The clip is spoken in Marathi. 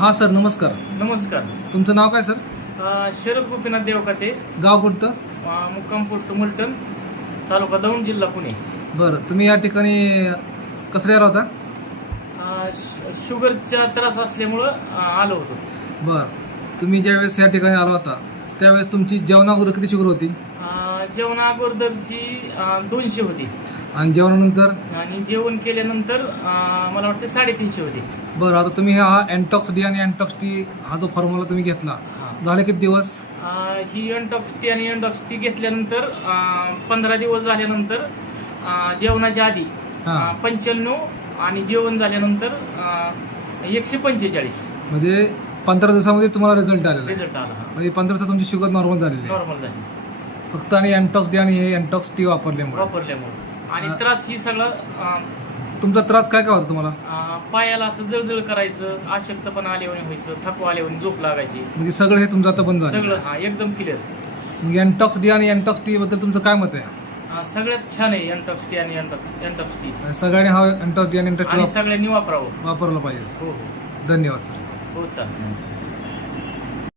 हा सर नमस्कार. नमस्कार. तुमचं नाव काय सर? अ, शरद गोपीनाथ देवकाते. गाव कुठतं अ, मुक्काम पोस्ट मुलटण तालुका दौंड जिल्हा पुणे. बरं तुम्ही या ठिकाणी कसल्यावर होता? अ, शु- शुगरचा त्रास असल्यामुळं अ, आलो होतो. बरं तुम्ही ज्यावेळेस या ठिकाणी आला होता त्यावेळेस तुमची जेवणावर किती शुगर होती? अ, जेवणा अगोदरची अ, दोनशे होती. आणि जेवणानंतर? आणि जेवण केल्यानंतर अ, मला वाटते साडेतीनशे होती. बरं आता तुम्ही हा अँटॉक्स डी आणि अँटॉक्स टी हा जो फॉर्म्युला तुम्ही घेतला झाले किती दिवस? अ, ही अनटॉक्स टी आणि अनटॉक्स टी घेतल्यानंतर पंधरा दिवस झाल्यानंतर अ, जेवणाच्या आधी हां. पंच्याण्णव आणि जेवण झाल्यानंतर अ, एकशे पंचेचाळीस. म्हणजे पंधरा दिवसामध्ये तुम्हाला रिझल्ट आलेला आहे. रिझल्ट आला हा. म्हणजे पंधरा दिवसात तुमची शुगर नॉर्मल झालेली आहे. नॉर्मल झाली. फक्त आणि अँटॉक्स डी आणि हे अँटॉक्स टी वापरल्यामुळे. वापरल्यामुळे. आणि. त्रास ही सगळं अं, तुमचा त्रास काय काय होता तुम्हाला? अं, पायाला असं जळजळ करायचं अशक्तपणा आल्यावानी व्हायचं थकवा आल्यावानी झोप लागायची. म्हणजे सगळं हे तुमचं आता बंद झालं. सगळं हा एकदम क्लिअर मग अँटॉक्स डी आणि अँटॉक्स टी बद्दल तुमचं काय मत आहे? सगळ्यात छान आहे एनटॉक्स टी आणि एनटॉक्स एनटॉक्स टी सगळ्यांनी हा अँटॉक्स डी आणि टी सगळ्यांनी वापरावं. वापरलं पाहिजे. हो हो. धन्यवाद सर हो चालेल.